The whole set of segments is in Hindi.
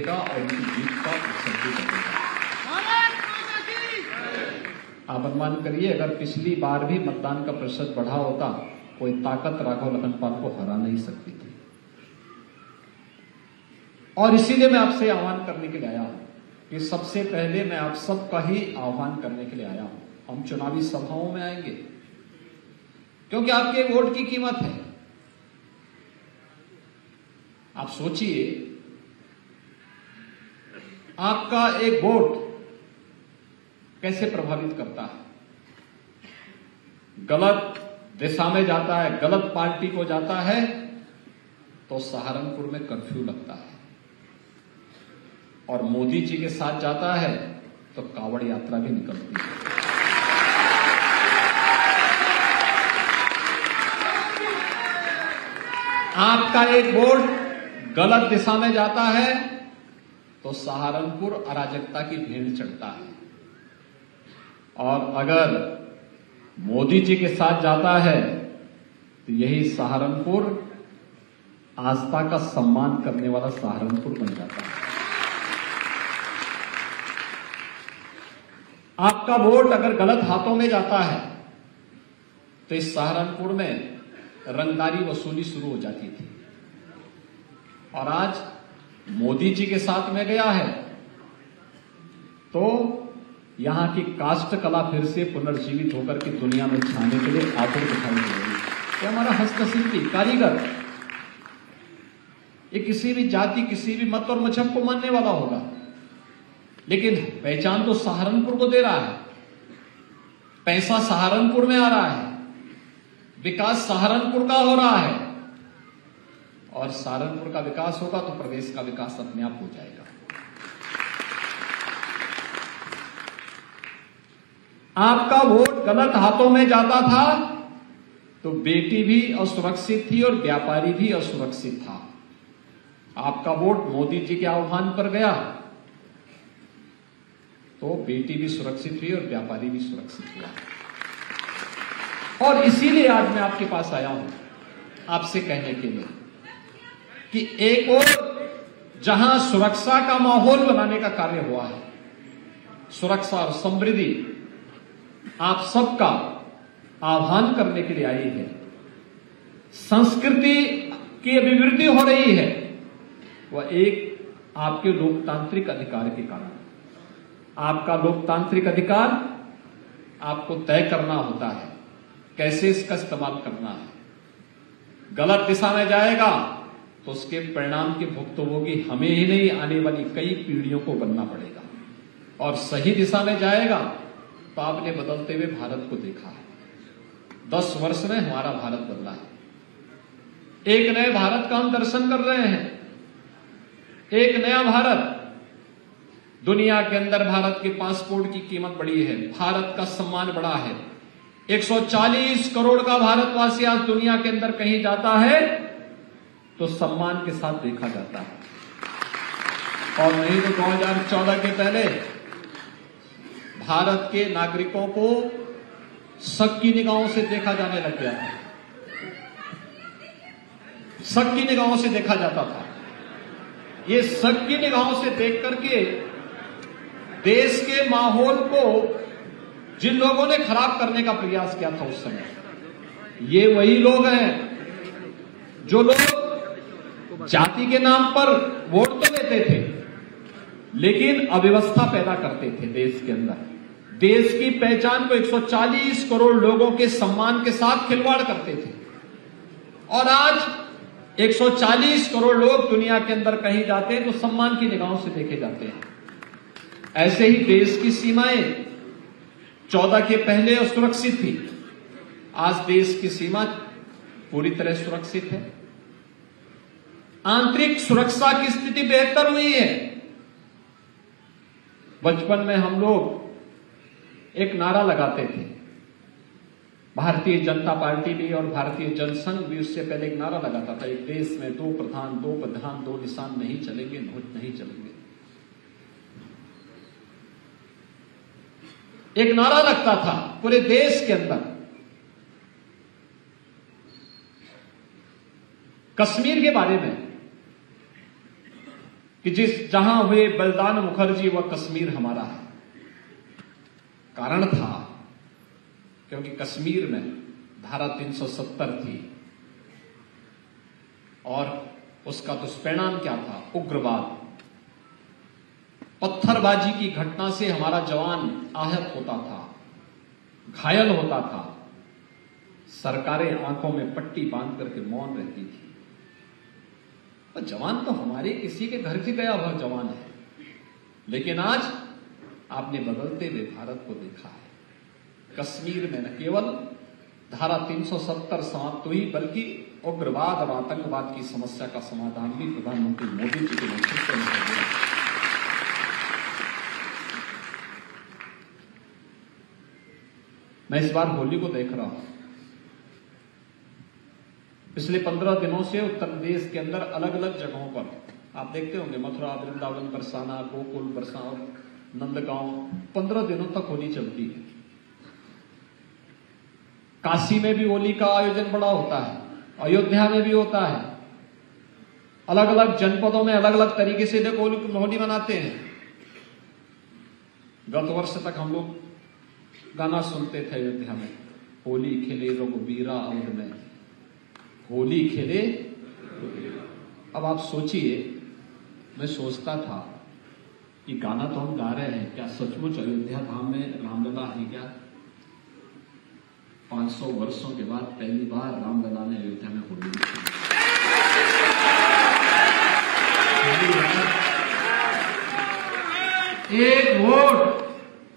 बढ़ेगा और उनकी जीत का उत्सव भी बढ़ेगा। आप अनुमान करिए, अगर पिछली बार भी मतदान का प्रतिशत बढ़ा होता, कोई ताकत राघव लखनपाल को हरा नहीं सकती थी। और इसीलिए मैं आपसे आह्वान करने के लिए आया हूं कि सबसे पहले मैं आप सबका ही आह्वान करने के लिए आया हूं। हम चुनावी सभाओं में आएंगे क्योंकि आपके वोट की कीमत है। आप सोचिए, आपका एक वोट कैसे प्रभावित करता है। गलत दिशा में जाता है, गलत पार्टी को जाता है तो सहारनपुर में कर्फ्यू लगता है, और मोदी जी के साथ जाता है तो कावड़ यात्रा भी निकलती है। आपका एक वोट गलत दिशा में जाता है तो सहारनपुर अराजकता की भीड़ चढ़ता है, और अगर मोदी जी के साथ जाता है तो यही सहारनपुर आस्था का सम्मान करने वाला सहारनपुर बन जाता है। आपका वोट अगर गलत हाथों में जाता है तो इस सहारनपुर में रंगदारी वसूली शुरू हो जाती थी, और आज मोदी जी के साथ में गया है तो यहां की काष्ठ कला फिर से पुनर्जीवित होकर के दुनिया में छाने के लिए आतुर दिखाई दे रही है। ये हमारा हस्तशिल्पी कारीगर, ये किसी भी जाति, किसी भी मत और मजहब को मानने वाला होगा, लेकिन पहचान तो सहारनपुर को दे रहा है, पैसा सहारनपुर में आ रहा है, विकास सहारनपुर का हो रहा है, और सहारनपुर का विकास होगा तो प्रदेश का विकास अपने आप हो जाएगा। आपका वोट गलत हाथों में जाता था तो बेटी भी असुरक्षित थी और व्यापारी भी असुरक्षित था। आपका वोट मोदी जी के आह्वान पर गया तो बेटी भी सुरक्षित हुई और व्यापारी भी सुरक्षित हुआ। और इसीलिए आज मैं आपके पास आया हूं आपसे कहने के लिए कि एक और जहां सुरक्षा का माहौल बनाने का कार्य हुआ है, सुरक्षा और समृद्धि आप सबका आह्वान करने के लिए आई है, संस्कृति की अभिवृद्धि हो रही है, वह एक आपके लोकतांत्रिक अधिकार के कारण। आपका लोकतांत्रिक अधिकार आपको तय करना होता है कैसे इसका इस्तेमाल करना है। गलत दिशा में जाएगा तो उसके परिणाम की भुक्तभोगी हमें ही नहीं, आने वाली कई पीढ़ियों को बनना पड़ेगा। और सही दिशा में जाएगा तो आपने बदलते हुए भारत को देखा है। 10 वर्ष में हमारा भारत बदला है। एक नए भारत का हम दर्शन कर रहे हैं। एक नया भारत, दुनिया के अंदर भारत के पासपोर्ट की कीमत बढ़ी है, भारत का सम्मान बढ़ा है। 140 करोड़ का भारतवासी आज दुनिया के अंदर कहीं जाता है तो सम्मान के साथ देखा जाता है, और नहीं तो 2014 के पहले भारत के नागरिकों को शक की निगाहों से देखा जाने लग गया था। शक की निगाहों से देखा जाता था। ये शक की निगाहों से देख करके देश के माहौल को जिन लोगों ने खराब करने का प्रयास किया था उस समय, ये वही लोग हैं जो लोग जाति के नाम पर वोट तो लेते थे लेकिन अव्यवस्था पैदा करते थे देश के अंदर। देश की पहचान को 140 करोड़ लोगों के सम्मान के साथ खिलवाड़ करते थे, और आज 140 करोड़ लोग दुनिया के अंदर कहीं जाते हैं तो सम्मान की निगाहों से देखे जाते हैं। ऐसे ही देश की सीमाएं 14 के पहले असुरक्षित थी, आज देश की सीमा पूरी तरह सुरक्षित है। आंतरिक सुरक्षा की स्थिति बेहतर हुई है। बचपन में हम लोग एक नारा लगाते थे, भारतीय जनता पार्टी भी और भारतीय जनसंघ भी उससे पहले एक नारा लगाता था, एक देश में 2 प्रधान 2 प्रधान 2 निशान नहीं चलेंगे, नहीं चलेंगे। एक नारा लगता था पूरे देश के अंदर। कश्मीर के बारे में कि जहां हुए बलिदान मुखर्जी वह कश्मीर हमारा है। कारण था क्योंकि कश्मीर में धारा 370 थी और उसका दुष्परिणाम क्या था? उग्रवाद। पत्थरबाजी की घटना से हमारा जवान आहत होता था, घायल होता था। सरकारें आंखों में पट्टी बांध करके मौन रहती थी। तो जवान तो हमारे किसी के घर से गया हुआ जवान है। लेकिन आज आपने बदलते हुए भारत को देखा है। कश्मीर में न केवल धारा 370 समाप्त हुई, बल्कि उग्रवाद और आतंकवाद की समस्या का समाधान भी प्रधानमंत्री मोदी जी के नेतृत्व में हो गया। मैं इस बार होली को देख रहा हूं। पिछले 15 दिनों से उत्तर प्रदेश के अंदर अलग अलग जगहों पर आप देखते होंगे, मथुरा, वृंदावन, बरसाना, गोकुल, बरसाना, नंदगांव, 15 दिनों तक होली चलती है। काशी में भी होली का आयोजन बड़ा होता है, अयोध्या में भी होता है। अलग अलग जनपदों में अलग अलग तरीके से देखो होली मनाते हैं। गत वर्ष तक हम लोग गाना सुनते थे अयोध्या में, होली खेले रघुबीरा अवध में, होली खेले। अब आप सोचिए, मैं सोचता था कि गाना तो हम गा रहे हैं, क्या सचमुच अयोध्या धाम में रामलला है क्या? 500 वर्षों के बाद पहली बार रामलला ने अयोध्या में होली खेली। एक वोट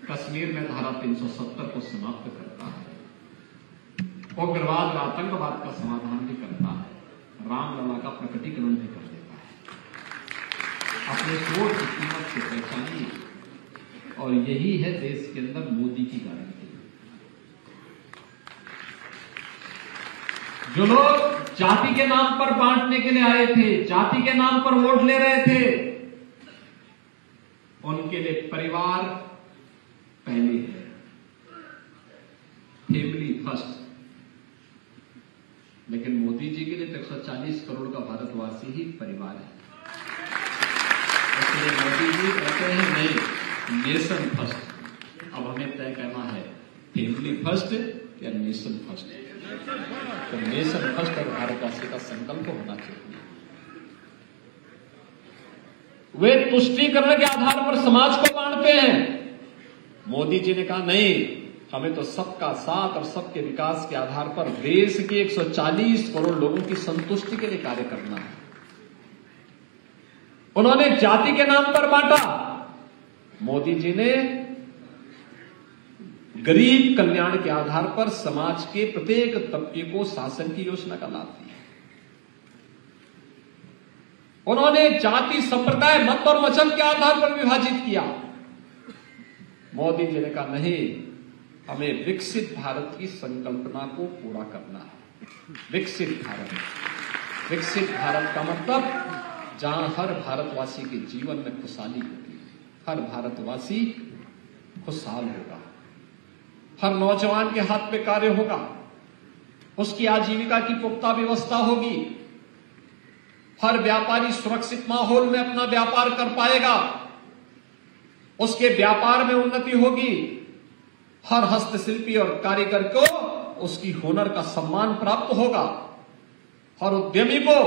कश्मीर में धारा 370 को समाप्त करता है, उग्रवाद और आतंकवाद का समाधान भी करता है, रामलला का प्रकटीकरण भी कर देता है। अपने वोट की कीमत से पहचानिए, और यही है देश के अंदर मोदी की गारंटी। जो लोग जाति के नाम पर बांटने के लिए आए थे, जाति के नाम पर वोट ले रहे थे, उनके लिए परिवार पहले है, फैमिली फर्स्ट। लेकिन मोदी जी के लिए 140 करोड़ का भारतवासी ही परिवार है। इसलिए मोदी जी कहते हैं नहीं, नेशन फर्स्ट। अब हमें तय करना है, फैमिली फर्स्ट या नेशन फर्स्ट। तो नेशन फर्स्ट और भारतवासी का संकल्प होना चाहिए। वे तुष्टीकरण के आधार पर समाज को बांटते हैं। मोदी जी ने कहा नहीं, हमें तो सबका साथ और सबके विकास के आधार पर देश के 140 करोड़ लोगों की संतुष्टि के लिए कार्य करना है। उन्होंने जाति के नाम पर बांटा, मोदी जी ने गरीब कल्याण के आधार पर समाज के प्रत्येक तबके को शासन की योजना का लाभ दिया। उन्होंने जाति, संप्रदाय, मत और मजहब के आधार पर विभाजित किया। मोदी जी ने कहा नहीं, हमें विकसित भारत की संकल्पना को पूरा करना है। विकसित भारत, विकसित भारत का मतलब जहां हर भारतवासी के जीवन में खुशहाली होगी, हर भारतवासी खुशहाल होगा, हर नौजवान के हाथ पे कार्य होगा, उसकी आजीविका की पुख्ता व्यवस्था होगी, हर व्यापारी सुरक्षित माहौल में अपना व्यापार कर पाएगा, उसके व्यापार में उन्नति होगी, हर हस्तशिल्पी और कारीगर को उसकी हुनर का सम्मान प्राप्त होगा, हर उद्यमी को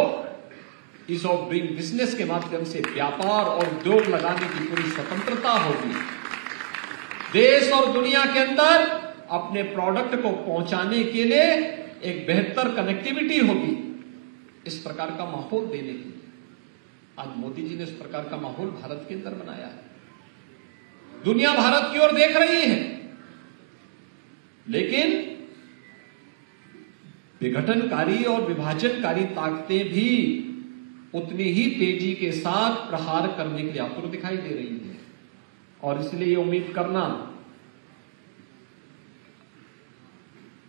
ईज ऑफ डूइंग बिजनेस के माध्यम से व्यापार और उद्योग लगाने की पूरी स्वतंत्रता होगी। देश और दुनिया के अंदर अपने प्रोडक्ट को पहुंचाने के लिए एक बेहतर कनेक्टिविटी होगी। इस प्रकार का माहौल देने के लिए आज मोदी जी ने इस प्रकार का माहौल भारत के अंदर बनाया है। दुनिया भारत की ओर देख रही है, लेकिन विघटनकारी और विभाजनकारी ताकतें भी उतनी ही तेजी के साथ प्रहार करने के लिए आतुर दिखाई दे रही है। और इसलिए ये उम्मीद करना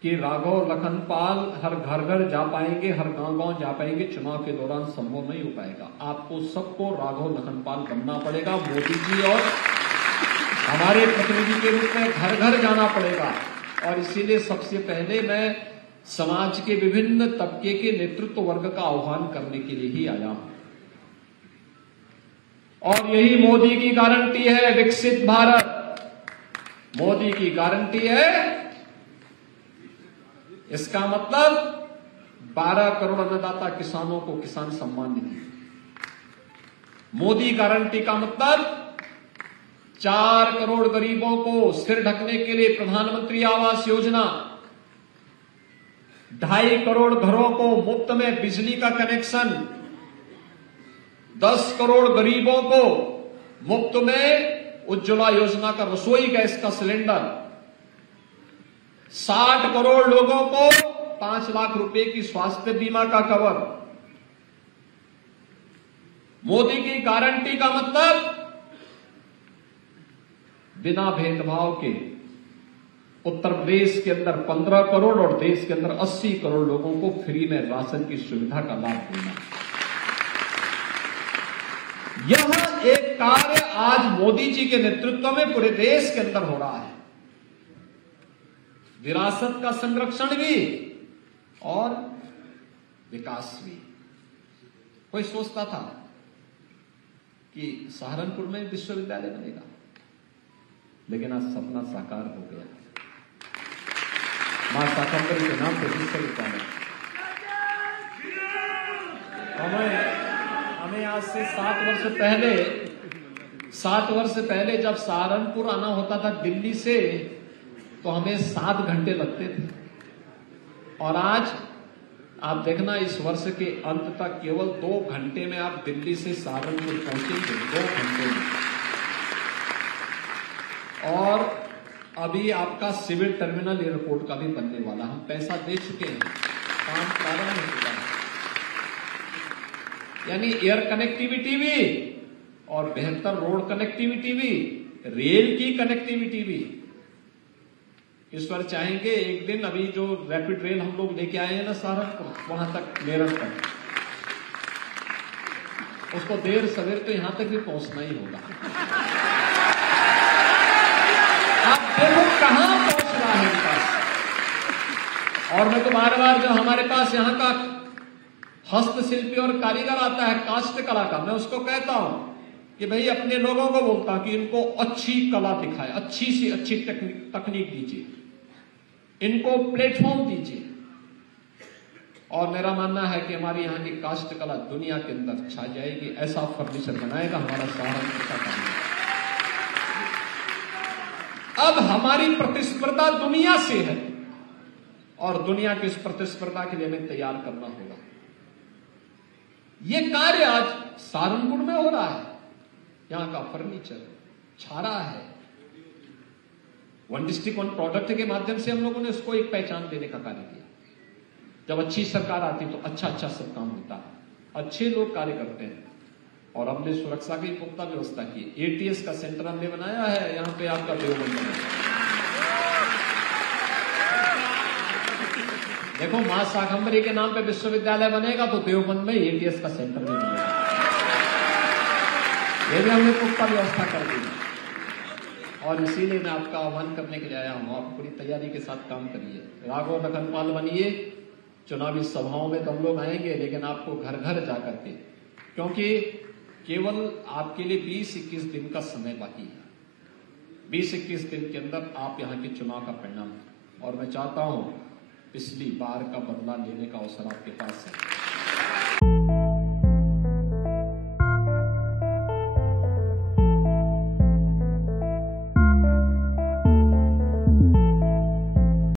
कि राघव लखनपाल हर घर घर जा पाएंगे, हर गांव गांव जा पाएंगे, चुनाव के दौरान संभव नहीं हो पाएगा। आपको सबको राघव लखनपाल बनना पड़ेगा। मोदी जी और हमारे प्रतिनिधि के रूप में घर घर जाना पड़ेगा। और इसीलिए सबसे पहले मैं समाज के विभिन्न तबके के नेतृत्व वर्ग का आह्वान करने के लिए ही आया हूं। और यही मोदी की गारंटी है, विकसित भारत। मोदी की गारंटी है। इसका मतलब 12 करोड़ अन्नदाता किसानों को किसान सम्मान निधि। मोदी गारंटी का मतलब 4 करोड़ गरीबों को सिर ढकने के लिए प्रधानमंत्री आवास योजना, 2.5 करोड़ घरों को मुफ्त में बिजली का कनेक्शन, 10 करोड़ गरीबों को मुफ्त में उज्ज्वला योजना का रसोई गैस का सिलेंडर, 60 करोड़ लोगों को 5 लाख रुपए की स्वास्थ्य बीमा का कवर। मोदी की गारंटी का मतलब बिना भेदभाव के उत्तर प्रदेश के अंदर 15 करोड़ और देश के अंदर 80 करोड़ लोगों को फ्री में राशन की सुविधा का लाभ देना। यह एक कार्य आज मोदी जी के नेतृत्व में पूरे देश के अंदर हो रहा है। विरासत का संरक्षण भी और विकास भी। कोई सोचता था कि सहारनपुर में विश्वविद्यालय बनेगा, लेकिन आज सपना साकार हो गया। मां शाकंभरी के नाम पर विश्वविद्यालय। हमें आज से 7 वर्ष पहले जब सहारनपुर आना होता था दिल्ली से, तो हमें 7 घंटे लगते थे। और आज आप देखना, इस वर्ष के अंत तक केवल 2 घंटे में आप दिल्ली से सहारनपुर पहुंचेंगे, 2 घंटे में। और अभी आपका सिविल टर्मिनल एयरपोर्ट का भी बनने वाला, हम पैसा दे चुके हैं, काम प्रारंभ हो चुका है। यानी एयर कनेक्टिविटी भी और बेहतर रोड कनेक्टिविटी भी, रेल की कनेक्टिविटी भी। ईश्वर चाहेंगे एक दिन, अभी जो रैपिड रेल हम लोग लेके आए हैं ना सहारनपुर, वहां तक, मेरठ तक, उसको देर सवेर तो यहां तक भी पहुंचना ही होगा। आप देखो कहां पहुंच रहा है विकास। और मैं तो बार बार जो हमारे पास यहाँ का हस्तशिल्पी और कारीगर आता है काष्ठ कला का, मैं उसको कहता हूं कि भाई अपने लोगों को बोलता हूं कि इनको अच्छी कला दिखाए, अच्छी से अच्छी तकनीक दीजिए, इनको प्लेटफॉर्म दीजिए। और मेरा मानना है कि हमारी यहाँ की काष्ठ कला दुनिया के अंदर छा जाएगी। ऐसा फर्नीचर बनाएगा हमारा सहारनपुर का काम। अब हमारी प्रतिस्पर्धा दुनिया से है और दुनिया की इस प्रतिस्पर्धा के लिए हमें तैयार करना होगा। यह कार्य आज सहारनपुर में हो रहा है। यहां का फर्नीचर छा रहा है। 1 डिस्ट्रिक्ट 1 प्रोडक्ट के माध्यम से हम लोगों ने उसको एक पहचान देने का कार्य किया। जब अच्छी सरकार आती तो अच्छा सब काम होता है, अच्छे लोग कार्य करते हैं। और हमने सुरक्षा की पुख्ता व्यवस्था की। ATS का सेंटर हमने बनाया है यहां पे आपका देवबंद में। देखो, मां शाकंभरी के नाम पे विश्वविद्यालय बनेगा तो देवबंद में ATS का सेंटर भी बनेगा। ये भी हमने पुख्ता व्यवस्था कर दी। और इसीलिए मैं आपका आह्वान करने के लिए आया हूं, आप पूरी तैयारी के साथ काम करिए, राघव लखनपाल बनिए। चुनावी सभाओं में तो हम लोग आएंगे, लेकिन आपको घर घर जाकर के, क्योंकि केवल आपके लिए 20-21 दिन का समय बाकी है। 20-21 दिन के अंदर आप यहाँ के चुनाव का परिणाम, और मैं चाहता हूं पिछली बार का बदला लेने का अवसर आपके पास है।